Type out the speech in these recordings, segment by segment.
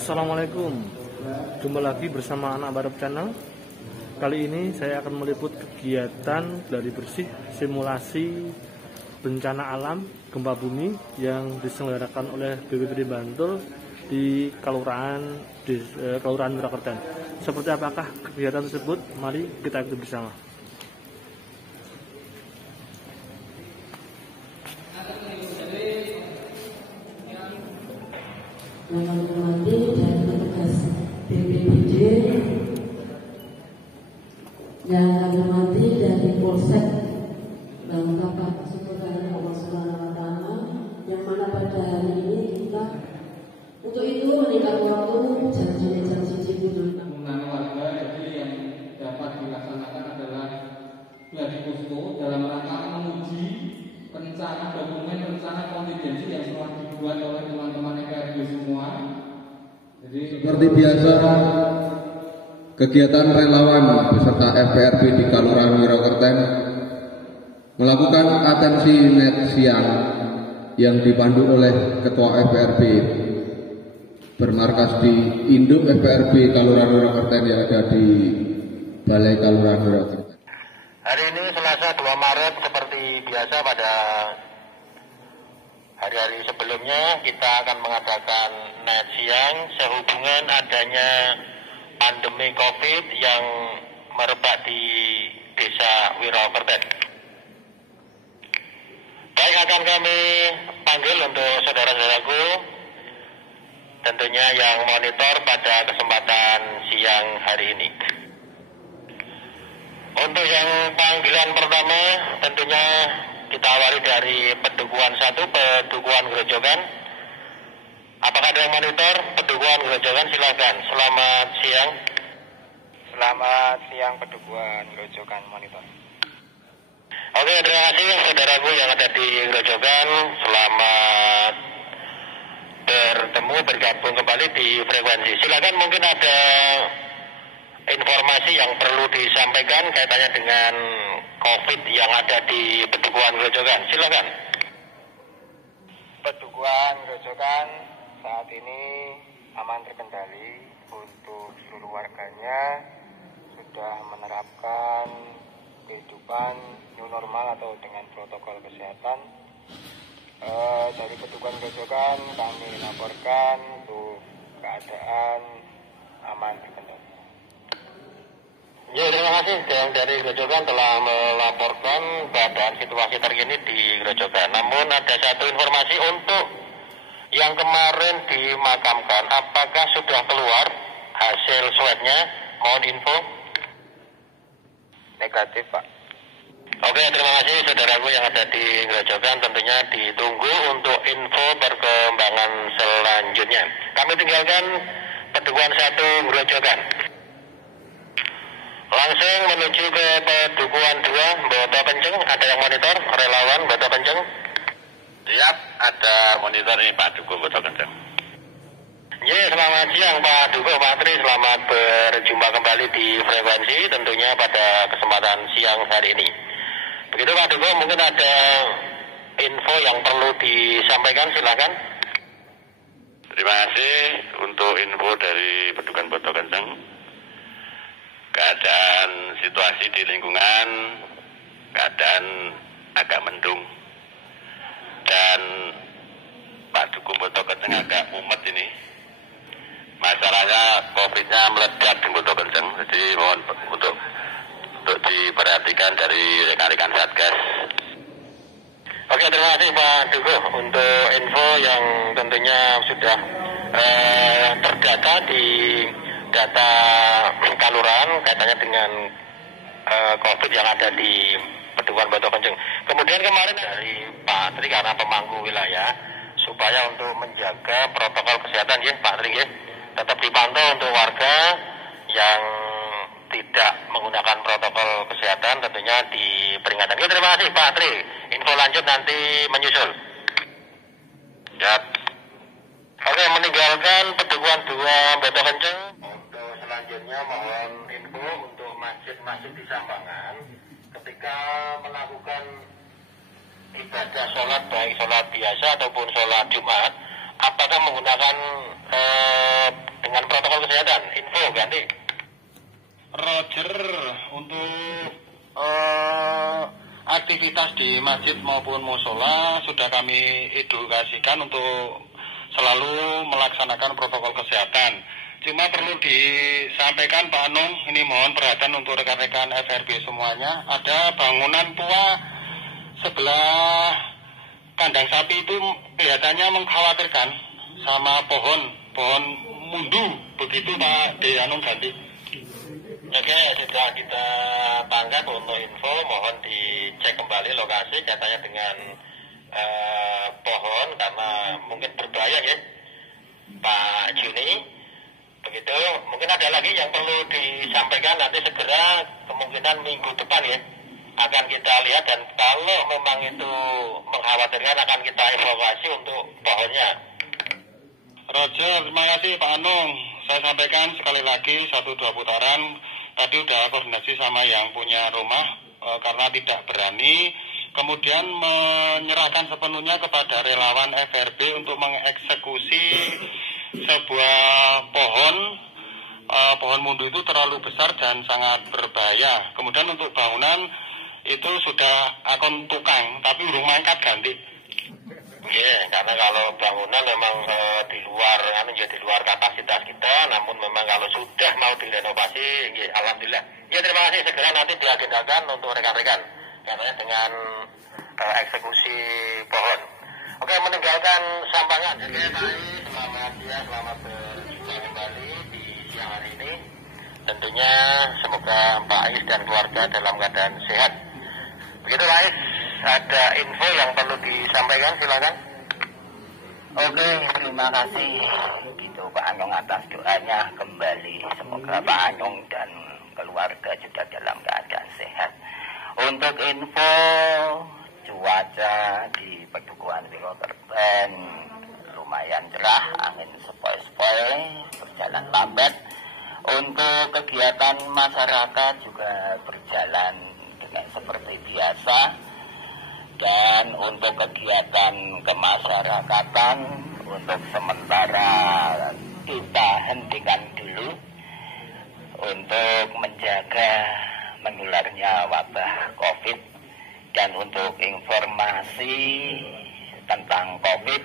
Assalamualaikum, jumpa lagi bersama Anak Barep Channel. Kali ini saya akan meliput kegiatan gladi bersih simulasi bencana alam gempa bumi yang diselenggarakan oleh BPBD Bantul di Kelurahan Wirakerten. Seperti apakah kegiatan tersebut? Mari kita ikuti bersama. Yang kami hormati dan petugas BPBD, yang kami hormati dari Polsek Bangka Sukoharjo Allah Subhanahu wa Ta'ala, yang mana pada hari ini kita untuk itu menikah waktu janji penggunaan warga. Jadi yang dapat dilaksanakan adalah gladi posko dalam rangka menguji rencana rencana kontingensi yang telah dibuat oleh teman-teman EPRB semua. Jadi seperti biasa, kegiatan relawan beserta EPRB di Kelurahan Wirakerten melakukan atensi net siang yang dipandu oleh Ketua EPRB bermarkas di Induk EPRB Kelurahan Wirakerten yang ada di Balai Kelurahan Wirakerten. Hari ini Selasa 2 Maret seperti biasa pada hari-hari sebelumnya kita akan mengadakan net siang sehubungan adanya pandemi COVID yang merebak di Desa Wirakerten. Baik, akan kami panggil untuk saudara-saudaraku tentunya yang monitor pada kesempatan siang hari ini. Untuk yang panggilan pertama tentunya kita awali dari Pedukuhan 1, Pedukuhan Grojogan. Apakah ada yang monitor Pedukuhan Grojogan? Silakan. Selamat siang. Selamat siang Pedukuhan Grojogan monitor. Oke, terima kasih saudaraku yang ada di Grojogan. Selamat bergabung kembali di frekuensi. Silakan, mungkin ada informasi yang perlu disampaikan kaitannya dengan COVID yang ada di Pedukuhan Grojogan. Silakan. Pedukuhan Grojogan saat ini aman terkendali. Untuk seluruh warganya sudah menerapkan kehidupan new normal atau dengan protokol kesehatan. Dari Pedukuhan Grojogan kami laporkan untuk keadaan aman terkendali. Ya, terima kasih yang dari Grojogan telah melaporkan keadaan situasi terkini di Grojogan. Namun ada satu informasi untuk yang kemarin dimakamkan, apakah sudah keluar hasil swabnya? Mohon info. Negatif, Pak. Oke, terima kasih saudaraku yang ada di Grojogan. Tentunya ditunggu untuk info perkembangan selanjutnya. Kami tinggalkan Pedukuhan 1 Grojogan. Langsung menuju ke Pedukuhan 2 Boto Kenceng. Ada yang monitor relawan Boto Kenceng? Siap, ada monitor ini Pak Dukuh Boto Kenceng. Ya, selamat siang Pak Dukuh, Pak Tri. Selamat berjumpa kembali di frekuensi tentunya pada kesempatan siang hari ini. Begitu Pak Dukuh, mungkin ada info yang perlu disampaikan, silakan. Terima kasih untuk info dari Pedukuhan Boto Kenceng. Keadaan situasi di lingkungan, keadaan agak mendung. Dan Pak Dukuh Boto Kenceng agak mumet ini. Masalahnya COVID-nya meledak di Boto Kenceng. Jadi mohon untuk diperhatikan dari rekan-rekan Satgas. Oke, terima kasih Pak Dukuh untuk info yang tentunya sudah terdata di data Kelurahan kaitannya dengan COVID yang ada di Pedukuhan Boto Kenceng. Kemudian kemarin dari Pak Tri karena pemangku wilayah supaya untuk menjaga protokol kesehatan ya Pak Tri ya, tetap dipantau untuk warga yang tidak menggunakan protokol kesehatan tentunya diperingatkan. Ya, terima kasih Pak Tri. Info lanjut nanti menyusul. Siap. Oke, meninggalkan Pedukuhan 2 Boto Kenceng. Untuk selanjutnya selanjutnya mohon info untuk masjid-masjid di Sambangan ketika melakukan ibadah sholat, baik sholat biasa ataupun sholat Jumat, apakah menggunakan dengan protokol kesehatan? Info ganti. Roger, untuk aktivitas di masjid maupun musola sudah kami edukasikan untuk selalu melaksanakan protokol kesehatan. Cuma perlu disampaikan Pak Anung, ini mohon perhatian untuk rekan-rekan FRB semuanya. Ada bangunan tua sebelah kandang sapi itu kelihatannya mengkhawatirkan sama pohon mundu. Begitu Pak D. Anung ganti. Oke, sudah kita tangkap untuk info, mohon dicek kembali lokasi katanya dengan pohon karena mungkin berbahaya ya Pak Juni. Begitu, mungkin ada lagi yang perlu disampaikan nanti segera kemungkinan minggu depan ya akan kita lihat, dan kalau memang itu mengkhawatirkan akan kita evaluasi untuk pohonnya. Roger, terima kasih Pak Anung. Saya sampaikan sekali lagi 1-2 putaran. Tadi udah koordinasi sama yang punya rumah karena tidak berani, kemudian menyerahkan sepenuhnya kepada relawan FRB untuk mengeksekusi sebuah pohon mundu itu terlalu besar dan sangat berbahaya. Kemudian untuk bangunan itu sudah akun tukang, tapi urung mangkat ganti. Iya, karena kalau bangunan memang di luar kapasitas kita, namun memang kalau sudah mau direnovasi, alhamdulillah. Ya terima kasih, segera nanti diagendakan untuk rekan-rekan, katanya dengan eksekusi pohon. Oke, meninggalkan Sambangan. Oke, baik, selamat berjumpa kembali di siang hari ini. Tentunya semoga Pak Ais dan keluarga dalam keadaan sehat. Begitu Pak Ais, ada info yang perlu disampaikan, silakan. Oke, terima kasih gitu Pak Anyong atas doanya kembali. Semoga Pak Anyong dan keluarga juga dalam keadaan sehat. Untuk info cuaca di Pedukuhan Wilokerten lumayan cerah, angin sepoi-sepoi, berjalan lambat. Untuk kegiatan masyarakat juga berjalan dengan seperti biasa. Dan untuk kegiatan kemasyarakatan untuk sementara kita hentikan dulu untuk menjaga menularnya wabah COVID. Dan untuk informasi tentang COVID,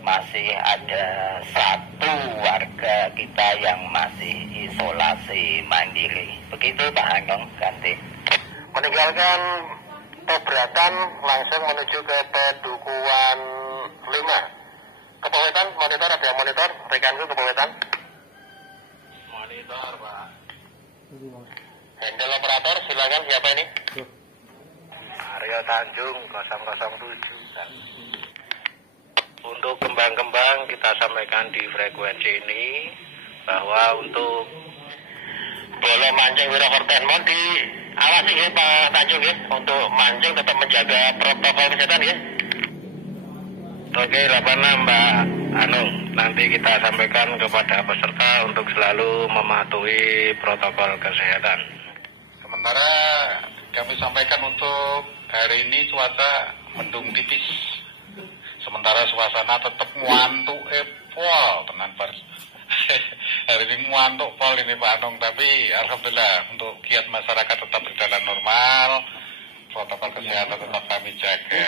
masih ada 1 warga kita yang masih isolasi mandiri. Begitu Pak Anyong, ganti. Meninggalkan Pebratan langsung menuju ke Pedukuhan 5. Kepawetan, monitor, ada monitor, rekanku Kepawetan. Monitor Pak. Handle operator, silakan, siapa ini? Aryo Tanjung 007. Untuk kembang-kembang kita sampaikan di frekuensi ini bahwa untuk boleh mancing Wilokerten mohon diawasi ya Pak Tanjung ya, untuk mancing tetap menjaga protokol kesehatan ya. Oke, 86 Mbak Anung, nanti kita sampaikan kepada peserta untuk selalu mematuhi protokol kesehatan. Sementara kami sampaikan untuk hari ini cuaca mendung tipis. Sementara suasana tetap ngantuk pol tenan Pak. Hari ini ngantuk pol ini Pak Anung, tapi alhamdulillah untuk giat masyarakat tetap berjalan normal, protokol kesehatan tetap kami jaga,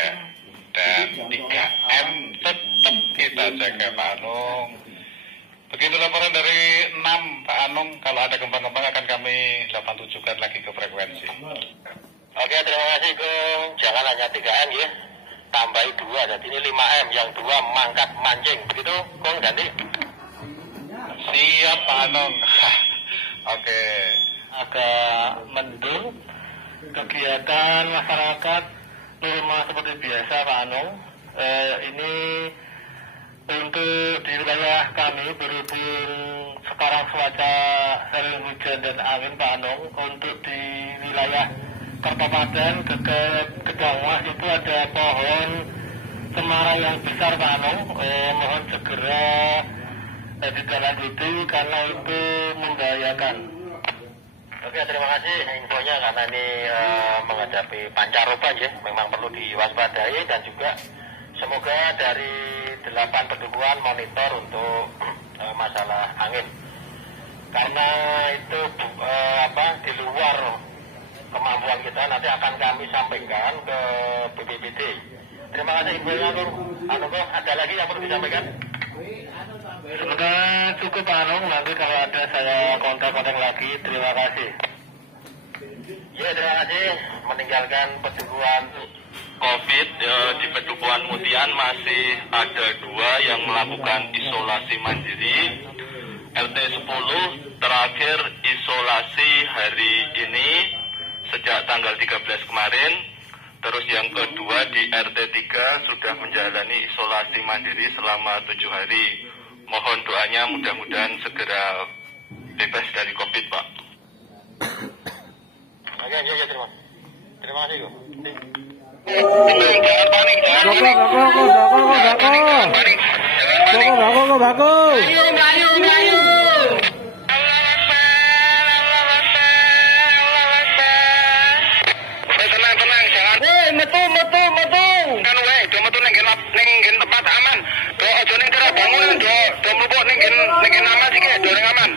dan 3M tetap kita jaga Pak Anung. Begitu laporan dari 6 Pak Anung, kalau ada kembang-kembang akan kami 87kan lagi ke frekuensi. Oke, terima kasih Kung. Jangan hanya 3M ya, tambahi 2, jadi ini 5M, yang 2 mangkat mancing. Begitu Kung, ganti. Siap Pak Anung. Oke. Agak mendung, kegiatan masyarakat normal seperti biasa Pak Anung. Ini untuk di wilayah kami berhubung sekarang cuaca sering hujan dan angin Pak Anung. Untuk di wilayah Kertopadan dekat Gedangmas itu ada pohon cemara yang besar Pak Anung. Mohon segera ditindaklanjuti karena itu membahayakan. Oke, terima kasih infonya karena ini menghadapi pancaroba ya, memang perlu diwaspadai dan juga semoga dari 8 pedukuhan monitor untuk masalah angin. Karena itu di luar kemampuan kita, nanti akan kami sampaikan ke BPBD. Terima kasih infonya, Nur. Ada lagi yang perlu disampaikan? Semoga cukup Pak Anung, nanti kalau ada saya kontak-kontak lagi. Terima kasih. Ya, terima kasih. Meninggalkan pedukuhan COVID di Pedukuhan Mutian masih ada 2 yang melakukan isolasi mandiri. RT 10 terakhir isolasi hari ini sejak tanggal 13 kemarin. Terus yang kedua di RT 3 sudah menjalani isolasi mandiri selama 7 hari. Mohon doanya mudah-mudahan segera bebas dari COVID, Pak. Oke, ya, terima kasih. Jangan panik, Bako. Tenang, jangan. Metu. Kan weh, do metu ning tempat aman. Do aja ning kira bangunan, do mlupuk ning aman sik, do ning aman.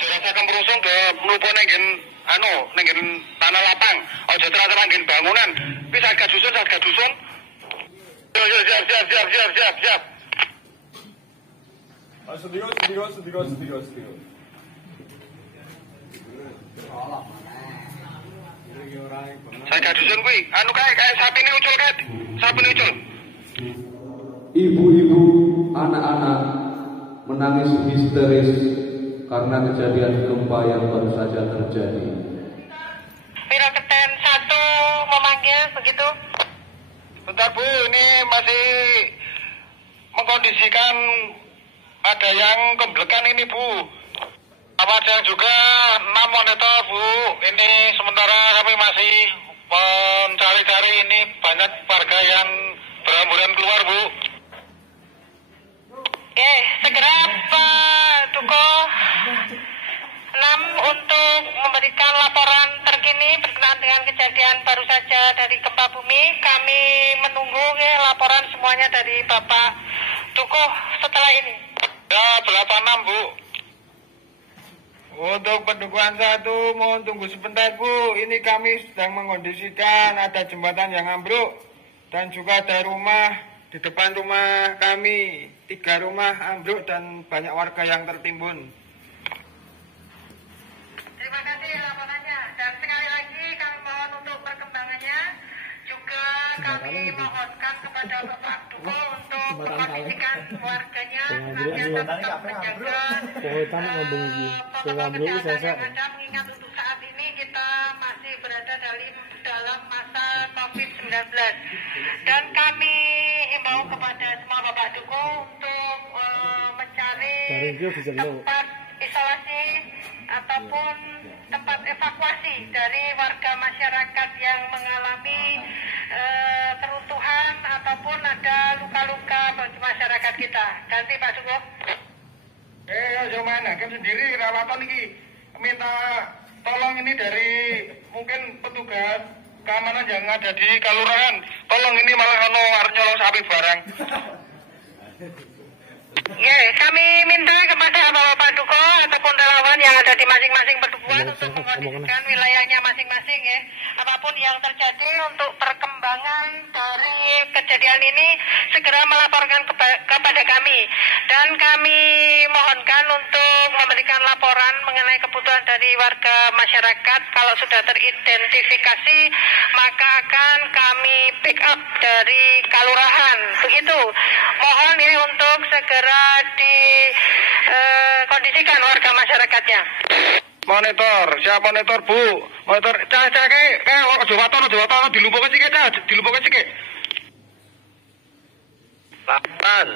Rasakan perusung do mlupuk ning tanah lapang. Aja terang-terang ning bangunan. Wis agak dusun. Siap. Sedikit. Saya gak dusun kuwi. Kayak sapine ucul. Ibu-ibu, anak-anak menangis histeris karena kejadian gempa yang baru saja terjadi. Piroketen 1 memanggil begitu. Bentar Bu, ini masih mengkondisikan ada yang keblekan ini Bu. Ada juga 6 monitor Bu. Ini sementara kami masih mencari-cari, ini banyak warga yang berhamburan keluar Bu. Oke, segera Pak Duko 6 untuk memberikan laporan terkini berkenaan dengan kejadian baru saja dari gempa bumi. Kami menunggu laporan semuanya dari Bapak Duko setelah ini. Ya, 86 Bu. Untuk pedukuhan 1 mohon tunggu sebentar Bu. Ini kami sedang mengkondisikan ada jembatan yang ambruk dan juga ada rumah di depan rumah kami. 3 rumah ambruk dan banyak warga yang tertimbun. Terima kasih laporannya. Dan sekali lagi kami mohon untuk perkembangannya. Juga kami mohonkan kepada Bapak Duko untuk memastikan warganya senantiasa tetap menjaga protokol kesehatan yang ada, mengingat untuk saat ini kita masih berada dalam masa COVID-19. Dan kami himbau kepada semua Bapak Duko untuk mencari tempat isolasi ataupun tempat evakuasi dari warga masyarakat yang mengalami keruntuhan ataupun ada luka-luka bagi masyarakat kita. Ganti Pak Duko. Jangan kan sendiri rawatan ini minta tolong ini dari mungkin petugas keamanan yang ada di Kalurahan. Tolong ini malah arep nyolong sapi barang. Kami minta kepada Bapak Duko ataupun relawan yang ada di masing-masing pedukuhan untuk mengkondisikan wilayahnya masing-masing ya. Apapun yang terjadi untuk perkembangan dari kejadian ini segera melaporkan kepada kami. Dan kami mohonkan untuk memberikan laporan mengenai kebutuhan dari warga masyarakat. Kalau sudah teridentifikasi maka akan kami pick up dari Kalurahan. Begitu. Mohon ini untuk segera dikondisikan warga masyarakatnya. Monitor, siap monitor Bu. Monitor, cek Jawatono dilumpuhke sik, dilumpuhke sik. Lapan.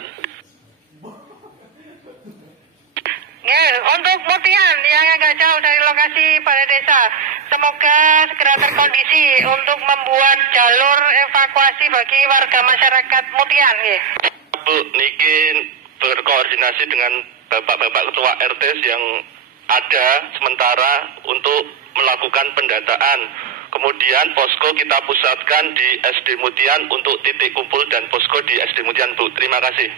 Untuk Mutian yang agak jauh dari lokasi balai desa, Semoga segera terkondisi untuk membuat jalur evakuasi bagi warga masyarakat Mutian. Ya. Bu, niki berkoordinasi dengan Bapak-Bapak Ketua RT yang ada sementara untuk melakukan pendataan. Kemudian posko kita pusatkan di SD Mutian untuk titik kumpul dan posko di SD Mutian, Bu. Terima kasih.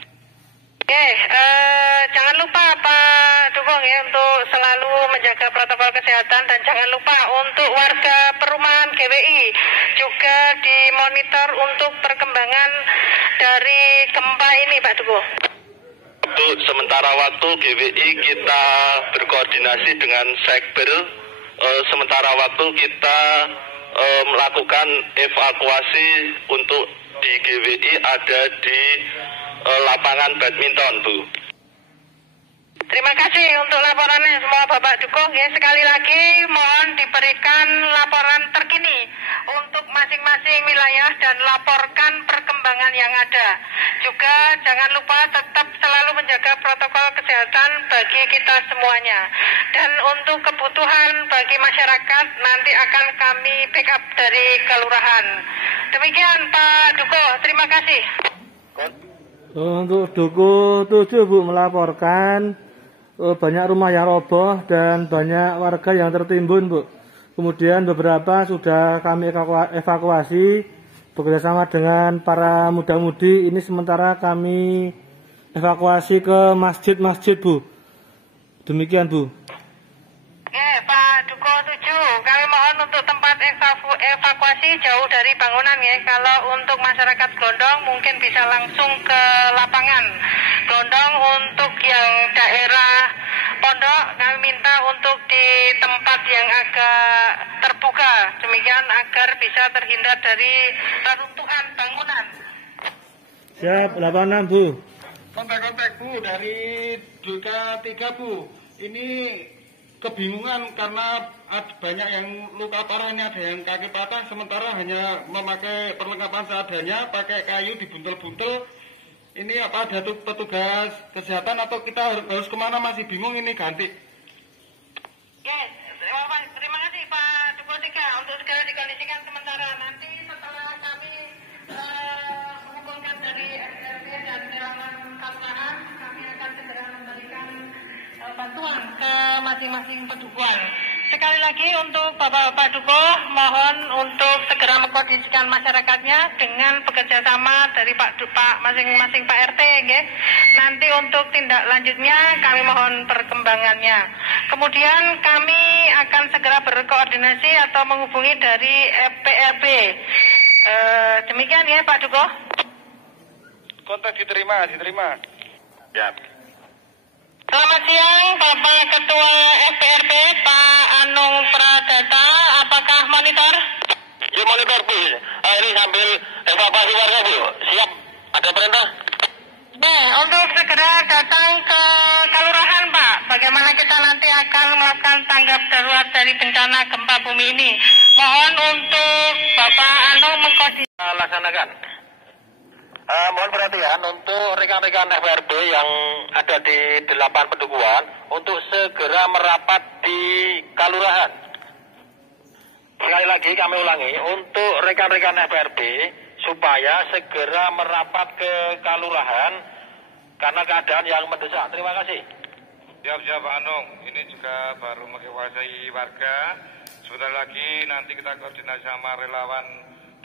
Oke, jangan lupa Pak Dukung ya untuk selalu menjaga protokol kesehatan dan jangan lupa untuk warga perumahan GWI juga dimonitor untuk perkembangan dari gempa ini Pak Dukung. Untuk sementara waktu GWI kita berkoordinasi dengan Sekber. Sementara waktu kita melakukan evakuasi untuk di GWI ada di lapangan badminton, Bu. Terima kasih untuk laporannya semua Bapak Dukung ya. Sekali lagi mohon diberikan laporan terkini untuk masing-masing wilayah dan laporkan perkembangan yang ada. Juga jangan lupa tetap selalu menjaga protokol kesehatan bagi kita semuanya. Dan untuk kebutuhan bagi masyarakat nanti akan kami backup dari kelurahan. Demikian Pak Duko, terima kasih. Untuk Duku 7 Bu melaporkan banyak rumah yang roboh dan banyak warga yang tertimbun Bu. Kemudian beberapa sudah kami evakuasi bekerjasama dengan para muda-mudi. Ini sementara kami evakuasi ke masjid-masjid Bu. Demikian Bu. Oke Pak Duko 7, kami mohon untuk tempat evakuasi jauh dari bangunan ya. Kalau untuk masyarakat Glondong mungkin bisa langsung ke lapangan. Glondong untuk yang daerah pondok kami minta untuk di tempat yang agak terbuka. Demikian agar bisa terhindar dari reruntuhan bangunan. Siap, 86 Bu. Kontak-kontak Bu dari DK3 Bu. Ini kebingungan karena banyak yang luka parah, ini ada yang kaki patah, sementara hanya memakai perlengkapan seadanya, pakai kayu dibuntel-buntel. Ini apa ada petugas kesehatan atau kita harus kemana, masih bingung ini ganti. Yes, terima kasih Pak Duko 3 untuk segera dikondisikan sementara. Nanti setelah kami mengumpulkan dari RT dan relawan kelurahan, kami akan segera memberikan bantuan ke masing-masing pedukuhan. Sekali lagi untuk Bapak-Bapak Duko, mohon untuk segera mengkondisikan masyarakatnya dengan bekerja sama dari Pak masing-masing Pak RT, ya. Nanti untuk tindak lanjutnya kami mohon perkembangannya. Kemudian kami akan segera berkoordinasi atau menghubungi dari PRB. Demikian ya Pak Duko. Kontak diterima. Ya. Selamat siang Bapak Ketua FPRB Pak Anung Pradata, apakah monitor? Ya monitor Bu. Ini sambil evakuasi warga Bu. Siap. Ada perintah? Untuk segera datang ke kelurahan Pak. Bagaimana kita nanti akan melakukan tanggap darurat dari bencana gempa bumi ini. Mohon untuk Bapak Anung mengkoordinasi. Laksanakan. Mohon perhatian untuk rekan-rekan FRB yang ada di 8 pedukuhan untuk segera merapat di kelurahan. Sekali lagi kami ulangi, untuk rekan-rekan FRB supaya segera merapat ke kelurahan karena keadaan yang mendesak. Terima kasih. Siap Pak Anung, ini juga baru mengevakuasi warga. Sebentar lagi nanti kita koordinasi sama relawan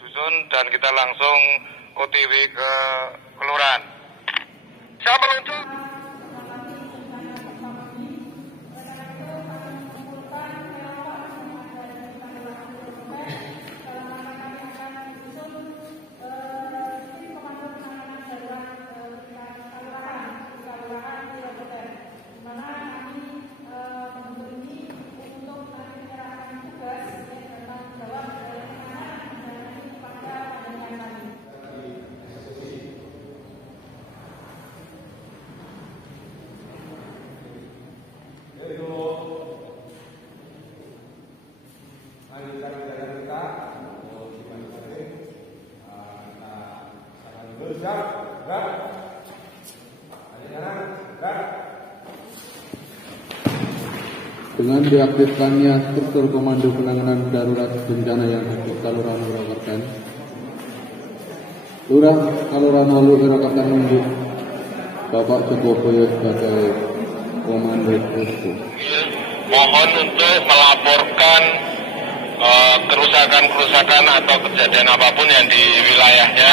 dusun dan kita langsung OTW ke kelurahan. Siapa meluncur? Dengan diaktifkannya struktur komando penanganan darurat bencana yang ada di Kelurahan Purwokerten, Lurah Kelurahan Hulu Purwokerten menunjuk Bapak Jogoboyo sebagai komando posko. Mohon untuk melaporkan kerusakan-kerusakan atau kejadian apapun yang di wilayahnya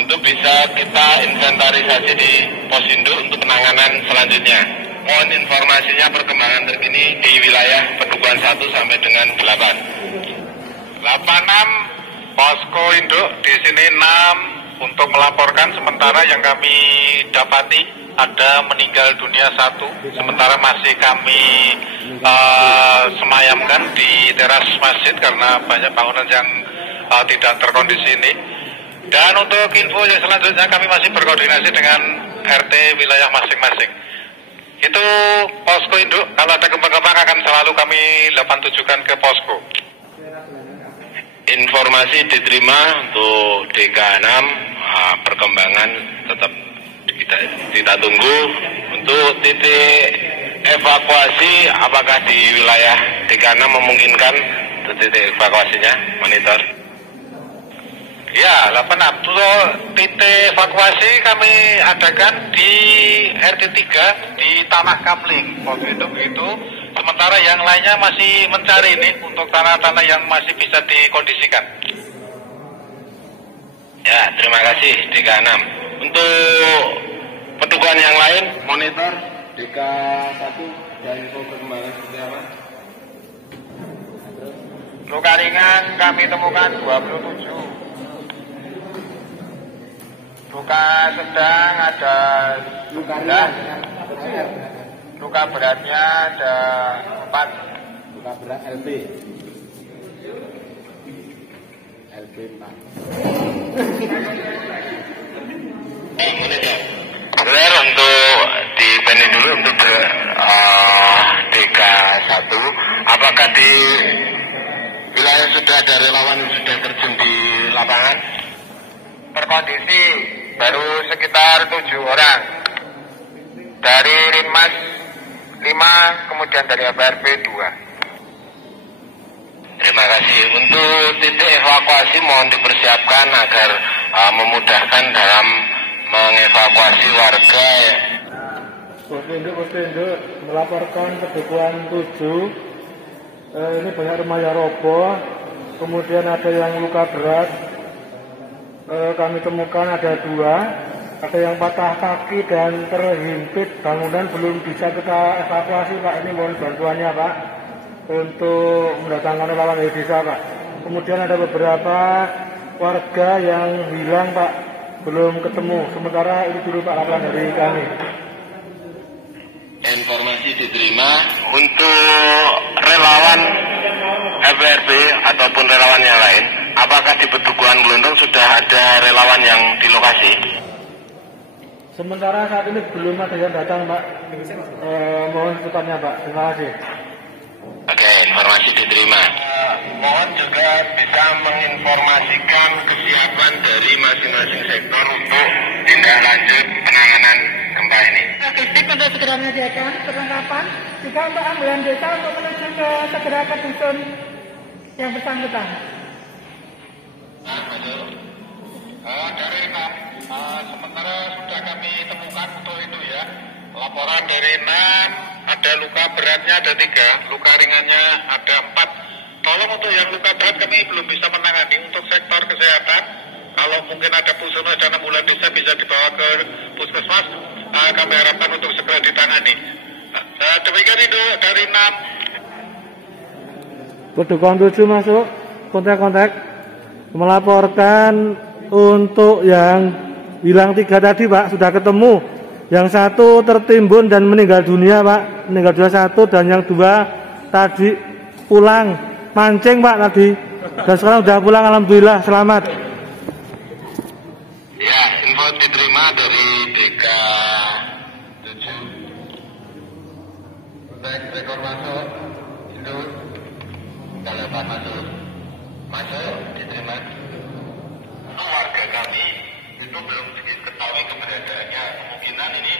untuk bisa kita inventarisasi di Posindo untuk penanganan selanjutnya. Mohon informasinya perkembangan terkini di wilayah Pedukuhan 1 sampai dengan 8. 86 posko induk di sini 6 untuk melaporkan, sementara yang kami dapati ada meninggal dunia 1, sementara masih kami semayamkan di teras masjid karena banyak bangunan yang tidak terkondisi ini. Dan untuk info yang selanjutnya kami masih berkoordinasi dengan RT wilayah masing-masing. Itu posko induk, kalau ada gempa-gempa akan selalu kami 87kan ke posko. Informasi diterima untuk DK6, perkembangan tetap kita tunggu. Untuk titik evakuasi, apakah di wilayah DK6 memungkinkan titik evakuasinya, monitor? Ya, 86 untuk titik evakuasi kami adakan di RT 3 di Tanah Kapling, begitu. Sementara yang lainnya masih mencari ini untuk tanah-tanah yang masih bisa dikondisikan. Ya, terima kasih DK6. Untuk petugas yang lain, monitor DK1 dan info perkembangan seperti apa? Luka ringan kami temukan 27. Luka sedang ada luka beratnya ada 4. Luka berat LB 4. Benar, untuk di pending dulu untuk DK1, apakah di wilayah sudah ada relawan yang sudah terjun di lapangan? Terkondisi baru sekitar 7 orang dari Rinmas 5, kemudian dari APRP 2. Terima kasih. Untuk titik evakuasi mohon dipersiapkan agar memudahkan dalam mengevakuasi warga. Posko-induk melaporkan Pedukuhan 7. Ini banyak rumah yang roboh, kemudian ada yang luka berat. Kami temukan ada 2, ada yang patah kaki dan terhimpit bangunan, belum bisa kita evakuasi Pak. Ini mohon bantuannya Pak untuk mendatangkan relawan dari desa Pak. Kemudian ada beberapa warga yang hilang Pak, belum ketemu. Sementara itu dulu Pak laporan dari kami. Informasi diterima. Untuk relawan FRB ataupun relawan yang lain, apakah di Pedukuhan Blundung sudah ada relawan yang di lokasi? Sementara saat ini belum ada yang datang Pak. Mohon secepatnya Pak. Terima kasih. Oke, informasi diterima. Mohon juga bisa menginformasikan kesiapan dari masing-masing sektor untuk tindak lanjut penanganan gempa ini. Logistik untuk segera menyediakan perlengkapan juga untuk ambulan desa untuk menuju ke segera ke dusun yang bersangkutan. Dari sementara sudah kami temukan untuk itu ya. Laporan dari 6, ada luka beratnya ada 3, luka ringannya ada 4. Tolong untuk yang luka berat kami belum bisa menangani. Untuk sektor kesehatan, kalau mungkin ada puskesmas dan ambulan bisa dibawa ke puskesmas, kami harapkan untuk segera ditangani. Demikian itu dari 6. Pedukuhan 7 masuk, kontak-kontak melaporkan untuk yang hilang 3 tadi Pak, sudah ketemu. Yang 1 tertimbun dan meninggal dunia Pak, meninggal dunia 1, dan yang 2 tadi pulang mancing Pak tadi, dan sekarang sudah pulang alhamdulillah selamat. Ya, info diterima dari DK 7. Rekor masuk, itu kalau Pak masuk diterima. Warga kami itu belum diketahui keberadaannya, kemungkinan ini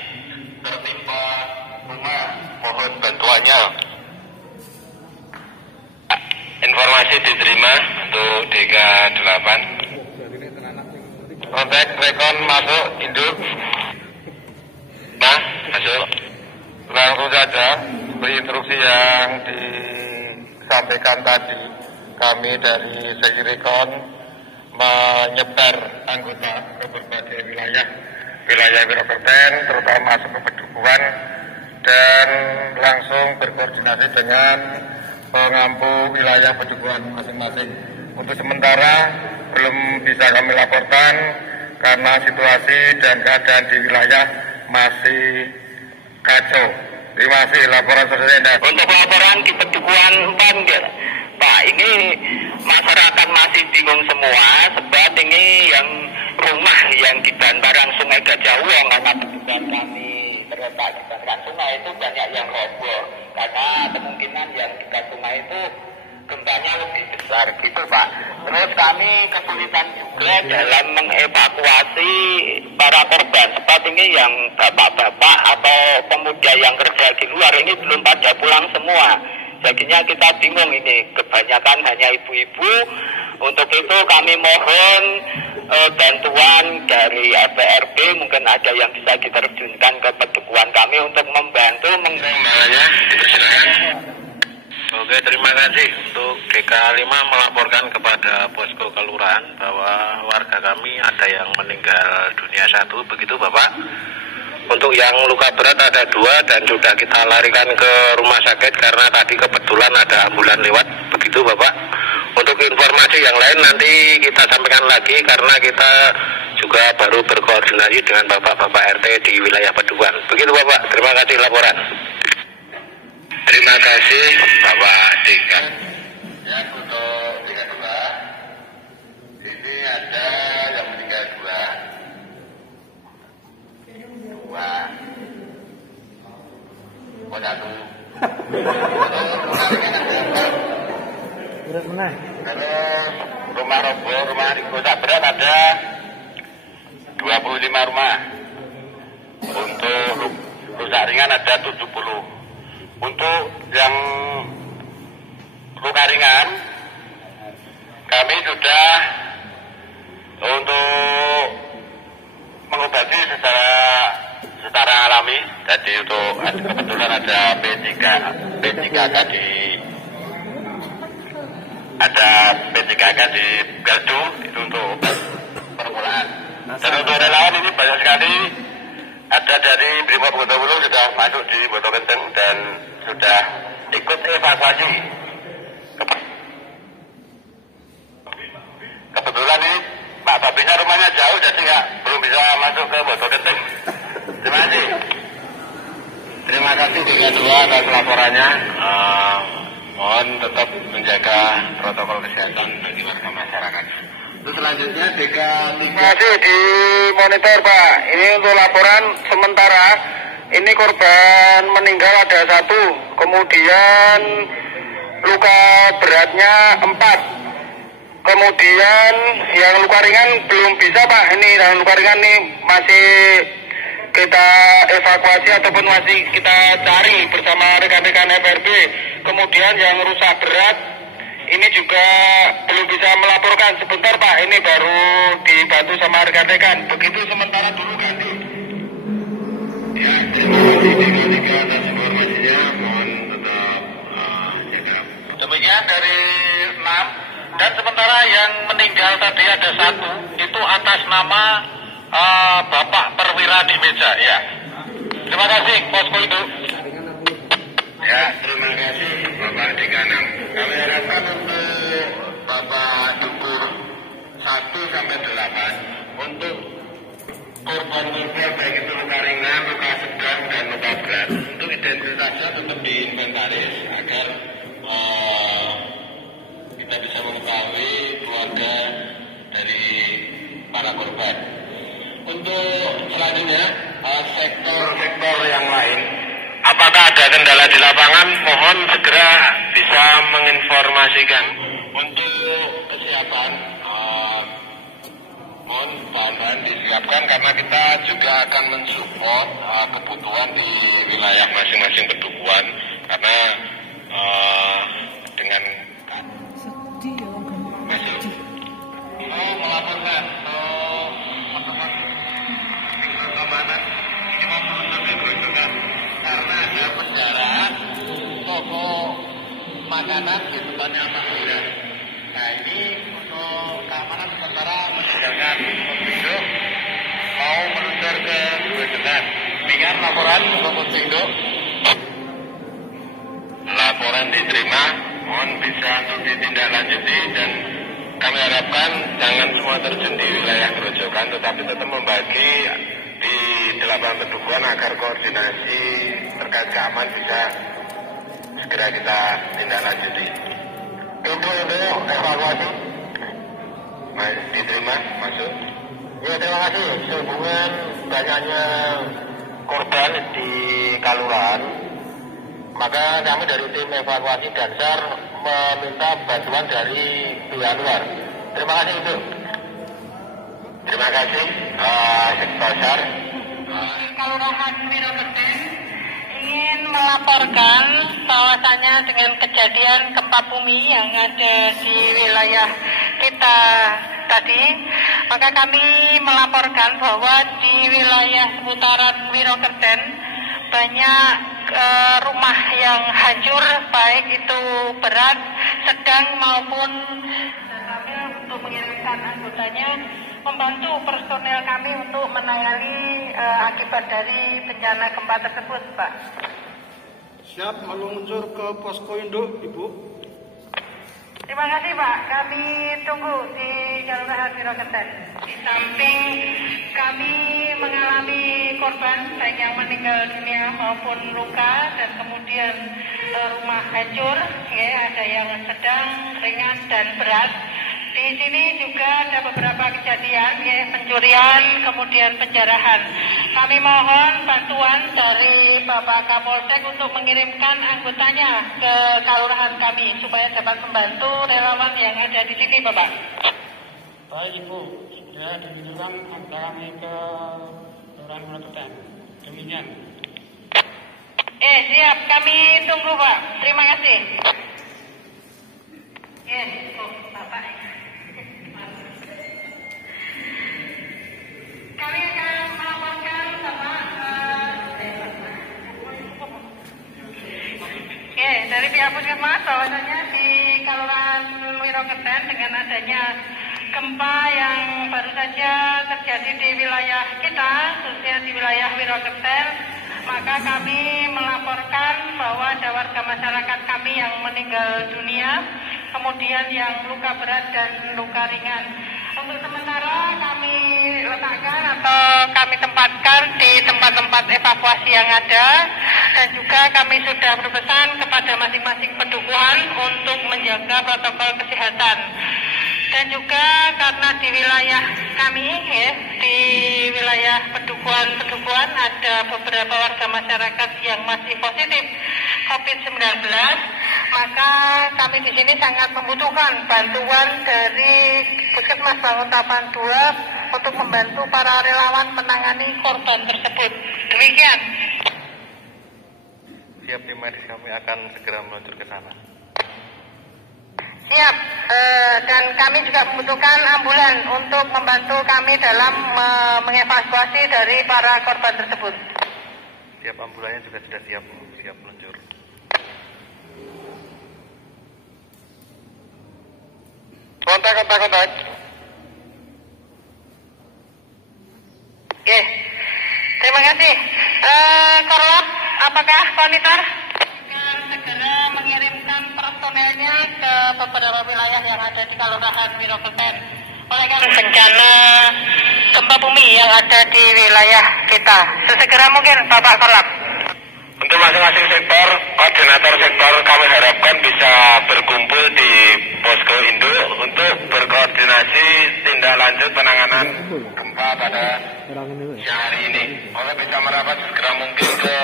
tertimpa rumah, mohon bantuannya. Informasi diterima untuk DK8. Kontak rekon masuk induk. Nah, masuk. Langsung saja seperti instruksi yang disampaikan tadi, kami dari segi rekon menyebar anggota ke berbagai wilayah Kabupaten, terutama masuk ke Pedukuhan, dan langsung berkoordinasi dengan pengampu wilayah Pedukuhan masing-masing. Untuk sementara belum bisa kami laporkan karena situasi dan keadaan di wilayah masih kacau. Terima kasih laporan selesai. Untuk laporan di Pedukuhan 4, Pak, ini masyarakat masih bingung semua sebab ini yang rumah yang di bantaran Sungai Gajah Wong karena Pedukuhan kami terletak di bantaran sungai itu banyak yang roboh karena kemungkinan yang dekat sungai itu gempanya lebih besar gitu, Pak. Terus kami kesulitan juga dalam mengevakuasi para korban sebab ini yang bapak-bapak atau pemuda yang kerja di luar ini belum pada pulang semua. Jadinya kita bingung ini, kebanyakan hanya ibu-ibu. Untuk itu kami mohon bantuan dari RPRB, mungkin ada yang bisa diterjunkan ke Pedukuhan kami untuk membantu Mengenanya dipersilakan. Oke, terima kasih. Untuk DK5 melaporkan kepada posko kelurahan bahwa warga kami ada yang meninggal dunia 1, begitu Bapak. Untuk yang luka berat ada 2 dan sudah kita larikan ke rumah sakit karena tadi kebetulan ada ambulan lewat, begitu Bapak. Untuk informasi yang lain nanti kita sampaikan lagi karena kita juga baru berkoordinasi dengan Bapak-Bapak RT di wilayah Pedukuhan. Begitu Bapak, terima kasih laporan. Terima kasih Bapak Dika. Ya, untuk Dika 2, ini ada yang meninggal 2. Oh, 1. Berat menang. Terus rumah roboh, rumah rusak berat ada 25 rumah. Untuk rusak ringan ada 70. Untuk yang luka ringan, kami sudah untuk mengobati secara alami. Jadi untuk kebetulan ada P3K di Gardu itu untuk permulaan. Dan untuk relawan ini banyak sekali. Ada dari Brimob Kota-Wulu sudah masuk di Botokenteng dan sudah ikut evakuasi. Kebetulan ini Pak Babinya rumahnya jauh jadi belum bisa masuk ke Botokenteng. Terima kasih. Terima kasih Tiga 2 atas laporannya. Mohon tetap menjaga protokol kesehatan bagi warga masyarakat. Terus selanjutnya Masih di monitor Pak. Ini untuk laporan sementara. Ini korban meninggal ada 1. Kemudian luka beratnya 4. Kemudian yang luka ringan belum bisa Pak. Ini yang luka ringan nih masih kita evakuasi ataupun masih kita cari bersama rekan-rekan FRB. Kemudian yang rusak berat ini juga belum bisa melaporkan. Sebentar Pak, ini baru dibantu sama rekan-rekan. Begitu sementara dulu ganti. Ya, terima kasih atas informasinya. Mohon tetap jaga. Demikian dari 6. Dan sementara yang meninggal tadi ada 1. Itu atas nama Bapak Perwira di Meja. Ya. Terima kasih, posko itu. Ya, terima kasih Bapak Dekanam. Kami harapkan untuk Bapak Dukur 1 sampai 8 untuk korban-korban baik itu luka ringan, luka sedang dan luka berat. Untuk identitasnya tetap diinventaris agar kita bisa mengetahui keluarga dari para korban. Untuk selanjutnya sektor-sektor yang lain, apakah ada kendala di lapangan? Mohon segera bisa menginformasikan. Untuk kesiapan, mohon bahan-bahan disiapkan karena kita juga akan mensupport kebutuhan di wilayah masing-masing Pedukuhan karena dengan kanan di depannya Pak Wira. Nah ini untuk keamanan sementara meninggalkan Induk mau meluncur ke Bedengan. Demikian laporan untuk Induk. Laporan diterima, mohon bisa untuk ditindaklanjuti dan kami harapkan jangan semua terjun di wilayah Grojogan, tetapi tetap membagi di 8 pedukuhan agar koordinasi terkait keamanan bisa segera kita tindaklanjuti. Untuk evakuasi, diterima, masuk. Ya terima kasih. Sehubungan banyaknya korban di Kalurahan, maka kami dari tim evakuasi Dansar meminta bantuan dari pihak luar. Terima kasih itu. Terima kasih, Sektor. Kelurahan Wirogeden ingin melaporkan bahwasannya dengan kejadian gempa bumi yang ada di wilayah kita tadi, maka kami melaporkan bahwa di wilayah seputaran Wirogeden banyak rumah yang hancur, baik itu berat, sedang maupun kami untuk mengirimkan anggotanya membantu personel kami untuk menangani akibat dari bencana gempa tersebut, Pak. Siap meluncur ke posko induk, Ibu. Terima kasih, Pak. Kami tunggu di Kelurahan Wirogeden. Di samping kami mengalami korban baik yang meninggal dunia maupun luka dan kemudian rumah hancur, ya, ada yang sedang, ringan dan berat. Di sini juga ada beberapa kejadian, ya, pencurian, kemudian penjarahan. Kami mohon bantuan dari Bapak Kapolsek untuk mengirimkan anggotanya ke kelurahan kami supaya dapat membantu relawan yang ada di sini, Bapak. Baik Ibu, sudah ditunjukkan kami ke kelurahan Wirogeden. Demikian. Siap, kami tunggu, Pak. Terima kasih. Bapak. Kami akan melaporkan Bapak dari pihak puskesmas bahwasanya di Kelurahan Wirogeden dengan adanya gempa yang baru saja terjadi di wilayah kita, khususnya di wilayah Wirogeden, maka kami melaporkan bahwa ada warga masyarakat kami yang meninggal dunia, kemudian yang luka berat dan luka ringan. Untuk sementara kami letakkan atau kami tempatkan di tempat-tempat evakuasi yang ada, dan juga kami sudah berpesan kepada masing-masing pedukuhan untuk menjaga protokol kesehatan. Dan juga karena di wilayah kami, ya, di wilayah pedukuhan ada beberapa warga masyarakat yang masih positif COVID-19, maka kami di sini sangat membutuhkan bantuan dari Puskesmas Banguntapan 2 untuk membantu para relawan menangani korban tersebut. Demikian. Siap, tim medis kami akan segera meluncur ke sana. Siap, dan kami juga membutuhkan ambulan untuk membantu kami dalam mengevakuasi dari para korban tersebut. Siap, ambulannya juga sudah siap meluncur. Kontak. Oke, terima kasih. Korlap, apakah monitor segera mengirimkan personelnya ke beberapa wilayah yang ada di Kelurahan Wirogeden oleh karena bencana gempa bumi yang ada di wilayah kita? Sesegera mungkin, Bapak Korlap. Untuk masing-masing sektor, koordinator sektor kami harapkan bisa berkumpul di posko induk untuk berkoordinasi tindak lanjut penanganan gempa pada siang hari ini. Oleh bisa merapat segera mungkin ke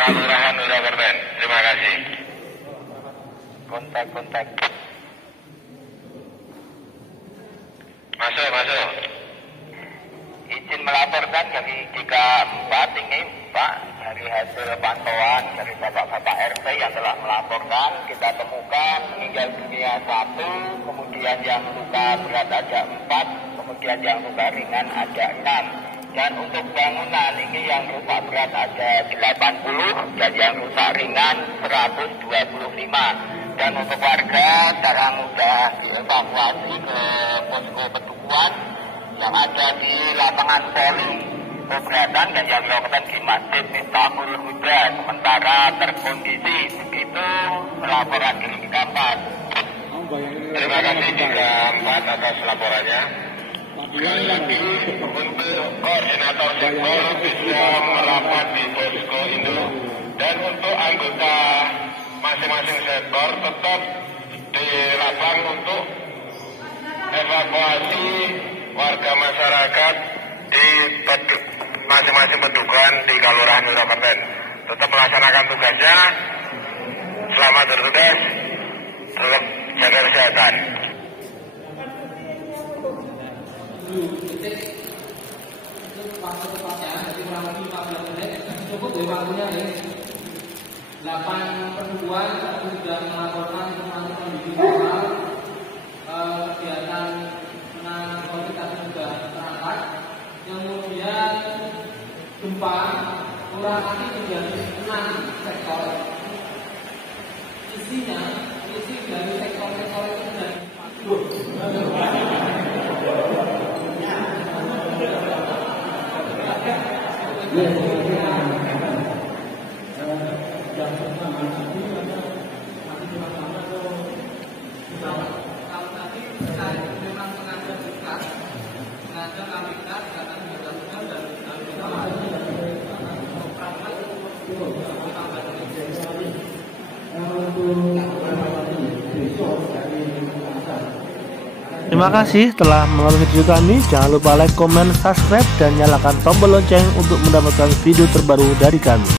Kelurahan Wirogeden. Terima kasih. Kontak. Masuk. Izin melaporkan dari 34 ini, Pak, dari hasil pantauan dari Bapak-Bapak RT yang telah melaporkan, kita temukan meninggal dunia 1, kemudian yang luka berat ada 4, kemudian yang luka ringan ada 6. Dan untuk bangunan ini yang rusak berat ada 80 dan yang rusak ringan 125. Dan untuk warga sekarang sudah dievakuasi ke posko pendukuhan yang ada di lapangan poli Keberatan dan yang dilakukan di Masjid Miftahul Huda. Sementara terkondisi begitu laporan di Liga 4. Terima kasih Liga 4 atas laporannya. Sekali lagi untuk koordinator sektor bisa merapat di posko itu, dan untuk anggota masing-masing sektor tetap di lapang untuk evakuasi warga masyarakat di masing-masing pendukuhan di Kelurahan Wirokerten. Tetap melaksanakan tugasnya. Selamat bertugas, tetap jaga kesehatan. Cukup dari waktunya ya. 8 perempuan sudah melaporkan teman-teman di awal kegiatan penanganan COVID tadi sudah terangkat. Kemudian gempa kurang lebih menjadi 6 sektor. Isi dari sektor-sektor itu dari Terima kasih telah menonton video kami. Jangan lupa like, comment, subscribe, dan nyalakan tombol lonceng untuk mendapatkan video terbaru dari kami.